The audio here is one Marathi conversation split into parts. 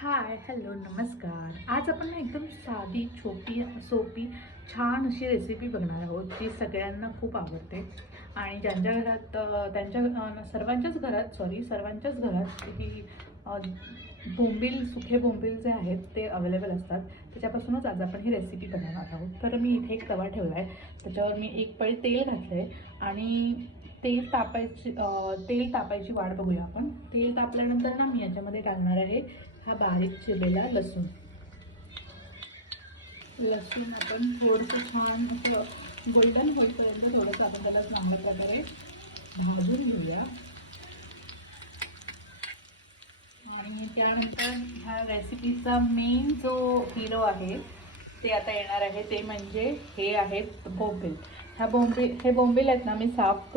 हाय हॅलो नमस्कार. आज आपण ना एकदम साधी सोपी छान अशी रेसिपी बघणार आहोत जी सगळ्यांना खूप आवडते आणि ज्यांच्या घरात सर्वांच्याच घरात ही सुखे बोंबील जे आहेत ते अवेलेबल असतात. त्याच्यापासूनच आज आपण ही रेसिपी बनवणार आहोत. तर मी इथे एक तवा ठेवला आहे, त्याच्यावर मी एक पळी तेल घातलं आहे आणि तेल तापायची वाट बघूया आपण. तेल तापल्यानंतर ना मी याच्यामध्ये घालणार आहे हा बारीक चिरलेला लसूण. आपण थोडंसं छान असं गोल्डन होईपर्यंत थोडंसं आपण त्याला चांगल्या प्रकारे भाजून घेऊया. आणि त्यानंतर ह्या रेसिपीचा मेन जो हिरो आहे ते आता येणार आहे, ते म्हणजे हे आहेत बोंबील. हे बोंबील आहेत ना, मी साफ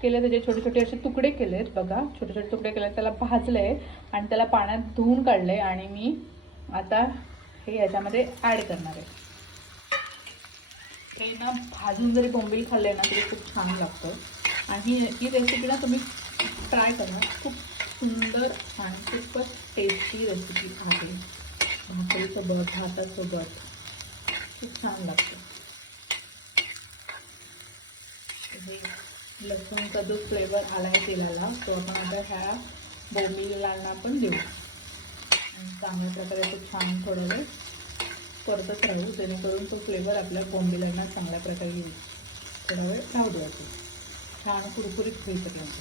केले, त्याचे छोटे छोटे असे तुकडे केलेत बघा, छोटे छोटे तुकडे केले, त्याला भाजले आणि त्याला पाण्यात धुवून काढले आणि मी आता हे याच्यामध्ये ॲड करणार आहे. हे ना भाजून जरी बोंबील खाल्ले ना तरी खूप छान लागतं आणि ही रेसिपी ना तुम्ही ट्राय करा. खूप सुंदर आणि खूपच टेस्टी रेसिपी आहे. भाकरीसोबत भातासोबत खूप छान लागतं. लसूणचा जो फ्लेवर आला आहे तेलाला, तो आपण आता ह्या बोंबिलांना पण देऊ आणि चांगल्या प्रकारे तो छान थोडा वेळ परतत राहू, जेणेकरून तो फ्लेवर आपल्या बोंबिलांना चांगल्या प्रकारे येईल. थोडा वेळ राहू द्यायचं, छान कुरकुरीत होईपर्यंत.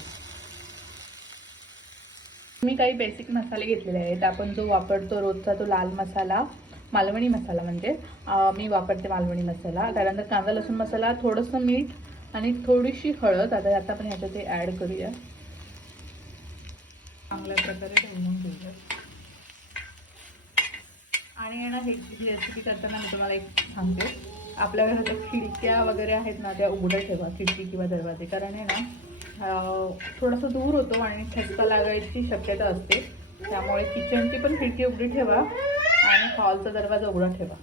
मी काही बेसिक मसाले घेतलेले आहेत. आपण जो वापरतो रोजचा तो लाल मसाला, मालवणी मसाला म्हणजे मी वापरते मालवणी मसाला. त्यानंतर कांदा लसूण मसाला, थोडंसं मीठ आणि थोडीशी हळद. आता आपण ह्याच्यात ते ॲड करूया, चांगल्या प्रकारे ढवळून घेऊया. आणि ना ही रेसिपी करताना मी तुम्हाला एक सांगते, आपल्या घरात खिडक्या वगैरे आहेत ना त्या उघड्या ठेवा, खिडकी किंवा दरवाजे, कारण आहे ना थोडासा दूर होतो आणि ठसका लागायची शक्यता असते. त्यामुळे किचनची पण खिडकी उघडी ठेवा आणि हॉलचा दरवाजा उघडा ठेवा.